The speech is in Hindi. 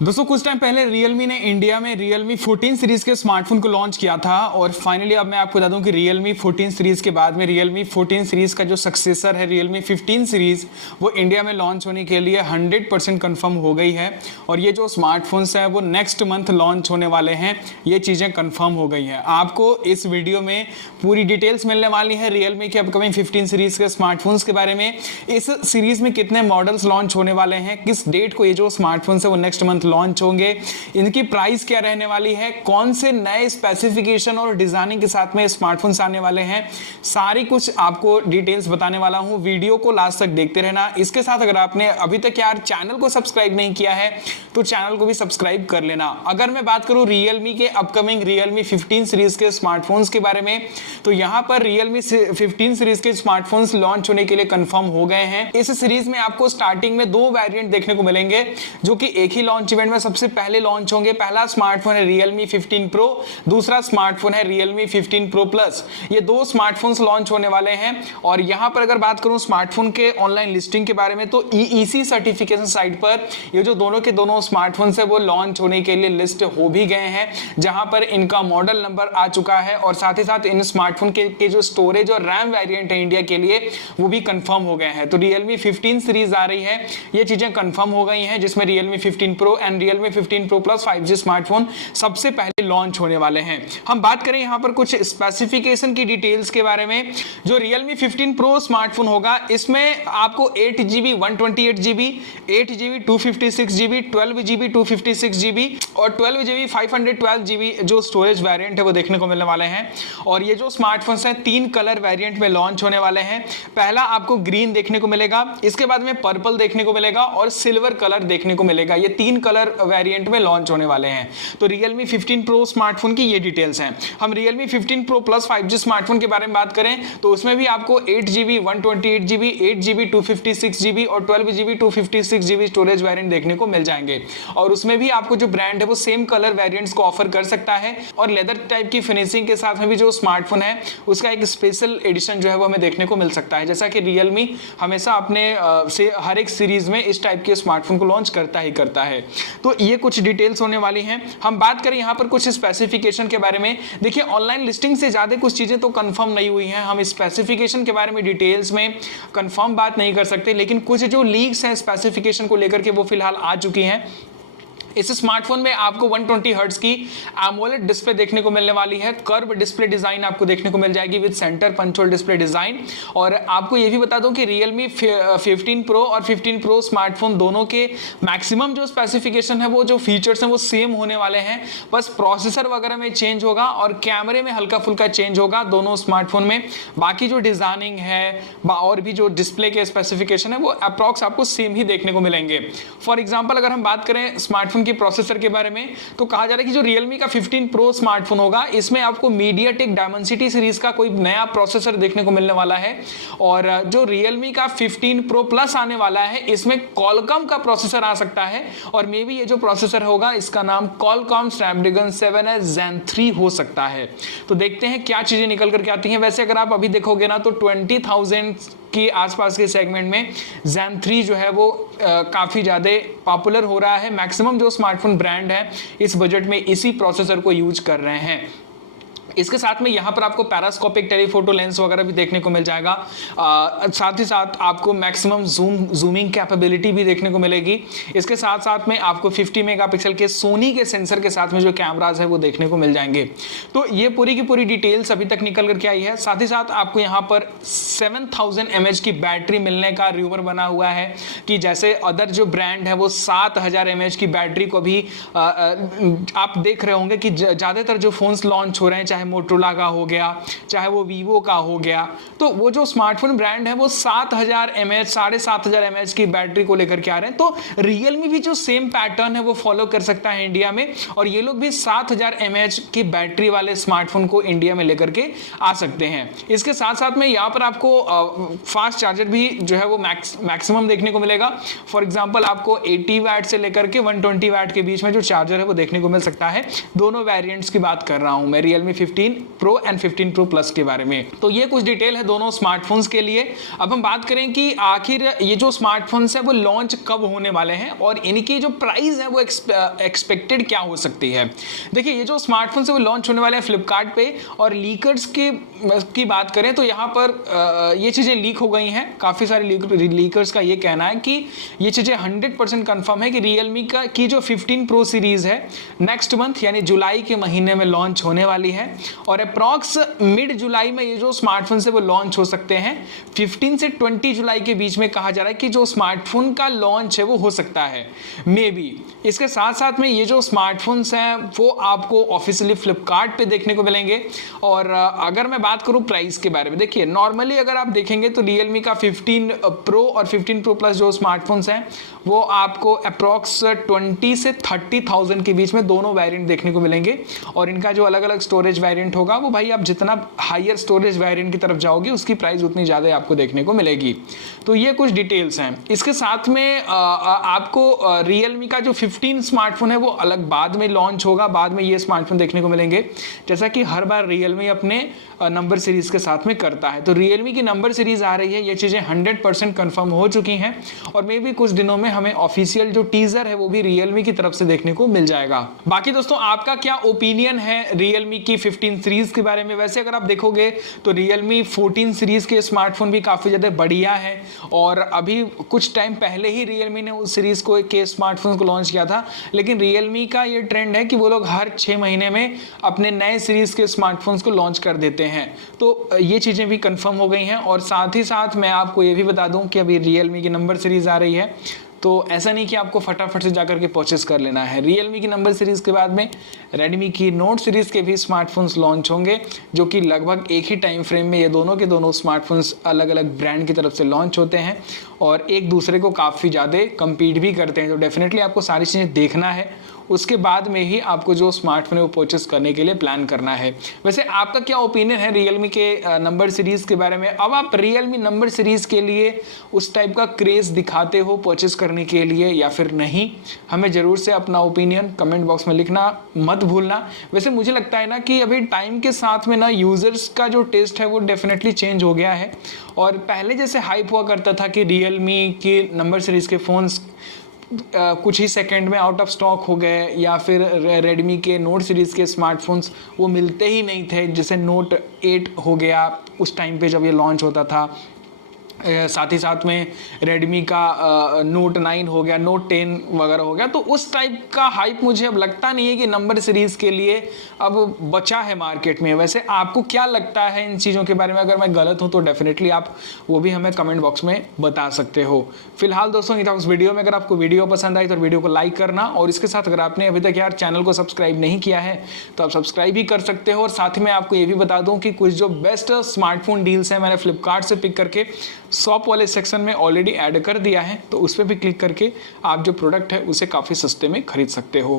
दोस्तों कुछ टाइम पहले Realme ने इंडिया में Realme 14 सीरीज के स्मार्टफोन को लॉन्च किया था और फाइनली अब मैं आपको बता दूं कि Realme 14 सीरीज के बाद में Realme 14 सीरीज का जो सक्सेसर है Realme 15 सीरीज वो इंडिया में लॉन्च होने के लिए 100% कंफर्म हो गई है और ये जो स्मार्टफोन्स हैं वो नेक्स्ट मंथ लॉन्च होने वाले हैं। ये चीज़ें कंफर्म हो गई हैं। आपको इस वीडियो में पूरी डिटेल्स मिलने वाली है Realme के अपकमिंग 15 सीरीज के स्मार्टफोन्स के बारे में। इस सीरीज में कितने मॉडल्स लॉन्च होने वाले हैं, किस डेट को ये जो स्मार्टफोन्स है वो नेक्स्ट मंथ लॉन्च होंगे, इनकी प्राइस क्या रहने वाली है, कौन से नए स्पेसिफिकेशन और डिजाइनिंग के साथ में स्मार्टफोन्स आने वाले हैं, सारी कुछ आपको डिटेल्स बताने वाला हूं। वीडियो को लास्ट तक देखते रहना। इसके साथ अगर आपने अभी तक यार चैनल को सब्सक्राइब नहीं किया है तो चैनल को भी सब्सक्राइब कर लेना। अगर मैं बात करूं Realme के अपकमिंग Realme 15 सीरीज के स्मार्टफोन्स के बारे में तो यहां पर Realme 15 सीरीज के स्मार्टफोन्स लॉन्च होने के लिए कंफर्म हो गए हैं। इस सीरीज में आपको स्टार्टिंग में दो वेरिएंट देखने को मिलेंगे जो कि एक ही लॉन्च इवेंट में सबसे पहले लॉन्च होंगे। पहला स्मार्टफोन है Realme 15 Pro, दूसरा स्मार्टफोन है Realme 15 Pro Plus। ये दो स्मार्टफोन्स लॉन्च होने वाले हैं और यहां पर अगर बात करूं स्मार्टफोन के ऑनलाइन लिस्टिंग के बारे में तो EEC सर्टिफिकेशन साइट पर ये जो दोनों के दोनों स्मार्टफोन्स है वो लॉन्च होने के लिए लिस्ट हो भी गए हैं, जहां पर इनका मॉडल नंबर आ चुका है और साथ ही साथ इन स्मार्टफोन के जो स्टोरेज और रैम वेरिएंट है इंडिया के लिए वो भी कंफर्म हो गए हैं। तो Realme 15 सीरीज आ रही है, ये चीजें कंफर्म हो गई हैं, जिसमें Realme 15 Pro and Realme 15 Pro Plus 5G smartphone सबसे पहले लॉन्च होने वाले हैं। हम बात करें यहां पर कुछ स्पेसिफिकेशन की डिटेल्स के बारे में। जो Realme 15 Pro स्मार्टफोन होगा इसमें आपको 8GB 128GB 8GB 256GB 12GB 256GB और 12GB 512GB जो स्टोरेज वेरिएंट है वो देखने को मिलने वाले हैं। और ये जो स्मार्टफोन्स हैं तीन कलर वेरिएंट में लॉन्च होने वाले हैं। पहला आपको ग्रीन देखने को मिलेगा, इसके बाद में पर्पल देखने को मिलेगा और सिल्वर कलर देखने को मिलेगा। ये तीन कलर वेरिएंट में लॉन्च होने वाले हैं। तो Realme 15 Pro स्मार्टफोन की ये डिटेल्स हैं। हम Realme 15 Pro Plus 5G smartphone के बारे में बात करें तो उसमें भी आपको 8GB 128GB 8GB 256GB और 12GB 256GB स्टोरेज वेरिएंट देखने को मिल जाएंगे। और उसमें भी आपको जो ब्रांड है वो सेम कलर वेरिएंट्स को ऑफर कर सकता है और लेदर टाइप की फिनिशिंग के साथ में भी जो स्मार्टफोन है उसका एक स्पेशल एडिशन जो है वो हमें देखने को मिल सकता है, जैसा कि Realme हमेशा अपने से हर एक सीरीज में इस टाइप के स्मार्टफोन को लॉन्च करता ही करता है। तो ये कुछ डिटेल्स होने वाली हैं। हम बात करें यहाँ पर कुछ स्पेसिफिकेशन के बारे में। देखिए ऑनलाइन लिस्टिंग से ज़्यादा कुछ चीज़ें तो कंफर्म नहीं हुई हैं, हम स्पेसिफिकेशन के बारे में डिटेल्स में कंफर्म बात नहीं कर सकते, लेकिन कुछ जो लीक्स हैं स्पेसिफिकेशन को लेकर के वो फिलहाल आ चुकी हैं। इस स्मार्टफोन में आपको 120 हर्ट्ज की AMOLED डिस्प्ले देखने को मिलने वाली है। कर्व डिस्प्ले डिजाइन आपको देखने को मिल जाएगी with centre punch hole display design. और आपको ये भी बता दूं कि Realme 15 Pro और 15 Pro स्मार्टफोन दोनों के मैक्सिमम जो स्पेसिफिकेशन है वो जो फीचर्स हैं वो सेम होने वाले हैं, बस प्रोसेसर वगैरह में चेंज होगा और कैमरे में हल्का फुल्का चेंज होगा दोनों स्मार्टफोन में। बाकी जो डिजाइनिंग है और भी जो डिस्प्ले के स्पेसिफिकेशन है वो अप्रॉक्स आपको सेम ही देखने को मिलेंगे। फॉर एग्जाम्पल अगर हम बात करें स्मार्टफोन की प्रोसेसर के बारे में तो कहा जा रहा है कि जो Realme का 15 Pro स्मार्टफोन होगा इसमें आपको MediaTek Dimensity सीरीज का कोई नया प्रोसेसर देखने को मिलने वाला है। और जो Realme का 15 Pro Plus आने वाला है इसमें Qualcomm का प्रोसेसर आ सकता है और मे बी ये जो प्रोसेसर होगा इसका नाम Qualcomm Snapdragon 7S Gen 3 हो सकता है। तो देखते हैं क्या चीजें निकल करके आती हैं। वैसे अगर आप अभी देखोगे ना तो 20,000 की आसपास के सेगमेंट में Zen 3 जो है वो काफ़ी ज़्यादा पॉपुलर हो रहा है। मैक्सिमम जो स्मार्टफोन ब्रांड है इस बजट में इसी प्रोसेसर को यूज कर रहे हैं। इसके साथ में यहाँ पर आपको पैरास्कोपिक टेलीफोटो लेंस वगैरह भी देखने को मिल जाएगा। साथ ही साथ आपको मैक्सिमम जूमिंग कैपेबिलिटी भी देखने को मिलेगी। इसके साथ साथ में आपको 50 मेगापिक्सल के सोनी के सेंसर के साथ में जो कैमराज है वो देखने को मिल जाएंगे। तो ये पूरी की पूरी डिटेल्स अभी तक निकल करके आई है। साथ ही साथ आपको यहाँ पर 7000 mAh की बैटरी मिलने का रूमर बना हुआ है कि जैसे अदर जो ब्रांड है वो 7000 mAh की बैटरी को भी आप देख रहे होंगे कि ज़्यादातर जो फोन्स लॉन्च हो रहे हैं चाहे मोटरोला का हो गया चाहे वो वीवो का हो गया, तो वो जो स्मार्टफोन ब्रांड है वो 7000 mAh 7500 mAh की बैटरी को लेकर के आ रहे हैं। तो Realme भी जो सेम पैटर्न है वो फॉलो कर सकता है इंडिया में और ये लोग भी 7000 mAh की बैटरी वाले स्मार्टफोन को इंडिया में लेकर के आ सकते हैं। इसके साथ साथ में यहाँ पर आपको फास्ट चार्जर भी जो है वो मैक्सिमम देखने को मिलेगा। फॉर एग्जाम्पल आपको 80 वाट से लेकर के 120 वाट के बीच में जो चार्जर है वो देखने को मिल सकता है। दोनों वेरिएंट्स की बात कर रहा हूँ मैं, Realme 15 pro and 15 pro plus के बारे में। तो ये कुछ डिटेल है दोनों स्मार्टफोन्स के लिए। अब हम बात करें कि आखिर ये जो स्मार्टफोन्स है वो लॉन्च कब होने वाले हैं और इनकी जो प्राइस है वो एक्सपेक्टेड क्या हो सकती है। देखिए ये जो स्मार्टफोन्स है वो लॉन्च होने वाले हैं फ्लिपकार्ट पे, और लीकर्स की बात करें तो यहाँ पर ये चीज़ें लीक हो गई हैं। काफ़ी सारे लीकर्स का ये कहना है कि ये चीज़ें 100% कन्फर्म है कि रियलमी की जो 15 प्रो सीरीज़ है नेक्स्ट मंथ यानी जुलाई के महीने में लॉन्च होने वाली है, और अप्रॉक्स मिड जुलाई में ये जो स्मार्टफोन है वो लॉन्च हो सकते हैं। 15 से 20 जुलाई के बीच में कहा जा रहा है कि जो स्मार्टफोन का लॉन्च है वो हो सकता है मे बी। इसके साथ साथ में ये जो स्मार्टफोन्स हैं वो आपको ऑफिशियली फ्लिपकार्ट पे देखने को मिलेंगे। और अगर मैं बात करूं प्राइस के बारे में, देखिए नॉर्मली अगर आप देखेंगे तो रियलमी का 15 प्रो और 15 प्रो प्लस जो स्मार्टफोन्स हैं वो आपको अप्रॉक्स 20 से 30,000 के बीच में दोनों वेरिएंट देखने को मिलेंगे। और इनका जो अलग अलग स्टोरेज वेरिएंट होगा वो भाई आप जितना हायर स्टोरेज वेरिएंट की तरफ जाओगे उसकी प्राइस उतनी ज़्यादा आपको देखने को मिलेगी। तो ये कुछ डिटेल्स हैं। इसके साथ में आपको रियलमी का जो 15 स्मार्टफोन है वो अलग बाद में लॉन्च होगा, बाद में ये स्मार्टफोन देखने को मिलेंगे, जैसा कि हर बार रियलमी अपने नंबर सीरीज़ के साथ में करता है। तो रियलमी की नंबर सीरीज़ आ रही है, ये चीज़ें 100% कन्फर्म हो चुकी हैं, और मे भी कुछ दिनों में हमें ऑफिशियल जो टीजर है वो भी रियलमी की तरफ से देखने को मिल जाएगा। बाकी दोस्तों आपका क्या ओपिनियन है रियलमी की 15 सीरीज़ के बारे में? वैसे अगर आप देखोगे तो रियलमी 14 सीरीज़ के स्मार्टफोन भी काफ़ी ज़्यादा बढ़िया है, और अभी कुछ टाइम पहले ही रियलमी ने उस सीरीज़ के स्मार्टफोन को लॉन्च किया था। लेकिन रियलमी का ये ट्रेंड है कि वो लोग हर 6 महीने में अपने नए सीरीज़ के स्मार्टफोन्स को लॉन्च कर देते हैं। तो ये चीज़ें भी कंफर्म हो गई हैं। और साथ ही साथ मैं आपको ये भी बता दूं कि अभी रियलमी की नंबर सीरीज़ आ रही है, तो ऐसा नहीं कि आपको फटाफट से जाकर के परचेस कर लेना है। रियलमी की नंबर सीरीज़ के बाद में रेडमी की नोट सीरीज़ के भी स्मार्टफोन्स लॉन्च होंगे, जो कि लगभग एक ही टाइम फ्रेम में ये दोनों के दोनों स्मार्टफोन्स अलग अलग ब्रांड की तरफ से लॉन्च होते हैं और एक दूसरे को काफ़ी ज़्यादा कम्पीट भी करते हैं। तो डेफिनेटली आपको सारी चीज़ें देखना है, उसके बाद में ही आपको जो स्मार्टफोन है वो परचेस करने के लिए प्लान करना है। वैसे आपका क्या ओपिनियन है रियलमी के नंबर सीरीज़ के बारे में? अब आप रियलमी नंबर सीरीज़ के लिए उस टाइप का क्रेज़ दिखाते हो परचेस करने के लिए या फिर नहीं? हमें ज़रूर से अपना ओपिनियन कमेंट बॉक्स में लिखना मत भूलना। वैसे मुझे लगता है ना कि अभी टाइम के साथ में ना यूज़र्स का जो टेस्ट है वो डेफिनेटली चेंज हो गया है, और पहले जैसे हाइप हुआ करता था कि रियलमी के नंबर सीरीज़ के फ़ोन्स कुछ ही सेकंड में आउट ऑफ स्टॉक हो गए, या फिर रेडमी के नोट सीरीज़ के स्मार्टफोन्स वो मिलते ही नहीं थे। जैसे नोट 8 हो गया उस टाइम पे जब ये लॉन्च होता था, साथ ही साथ में रेडमी का नोट 9 हो गया, नोट 10 वगैरह हो गया। तो उस टाइप का हाइप मुझे अब लगता नहीं है कि नंबर सीरीज़ के लिए अब बचा है मार्केट में। वैसे आपको क्या लगता है इन चीज़ों के बारे में? अगर मैं गलत हूँ तो डेफिनेटली आप वो भी हमें कमेंट बॉक्स में बता सकते हो। फिलहाल दोस्तों ये था उस वीडियो में। अगर आपको वीडियो पसंद आई तो वीडियो को लाइक करना, और इसके साथ अगर आपने अभी तक यार चैनल को सब्सक्राइब नहीं किया है तो आप सब्सक्राइब भी कर सकते हो। और साथ ही मैं आपको ये भी बता दूँ कि कुछ जो बेस्ट स्मार्टफोन डील्स हैं मैंने फ्लिपकार्ट से पिक करके शॉप वाले सेक्शन में ऑलरेडी ऐड कर दिया है, तो उस पर भी क्लिक करके आप जो प्रोडक्ट है उसे काफ़ी सस्ते में खरीद सकते हो।